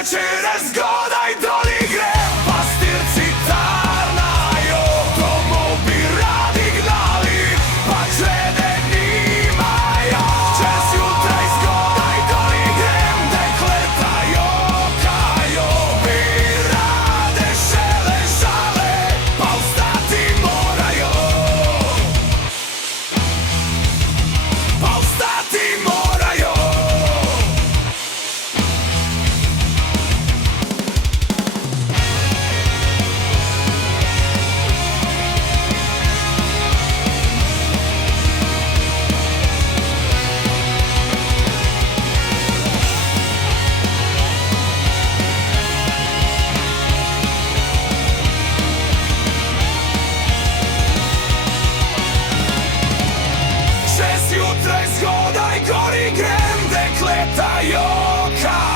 večere zgodaj doli grem, pastirci tarnaju, domov bi radi gnali, pa črede nimajo. Čez jutraj zgodaj doli grem, dekleta jokajo, bi rade še ležale, pa vstati morajo. Pa vstati morajo. Čez jutraj zgodaj gori grem, dekleta joka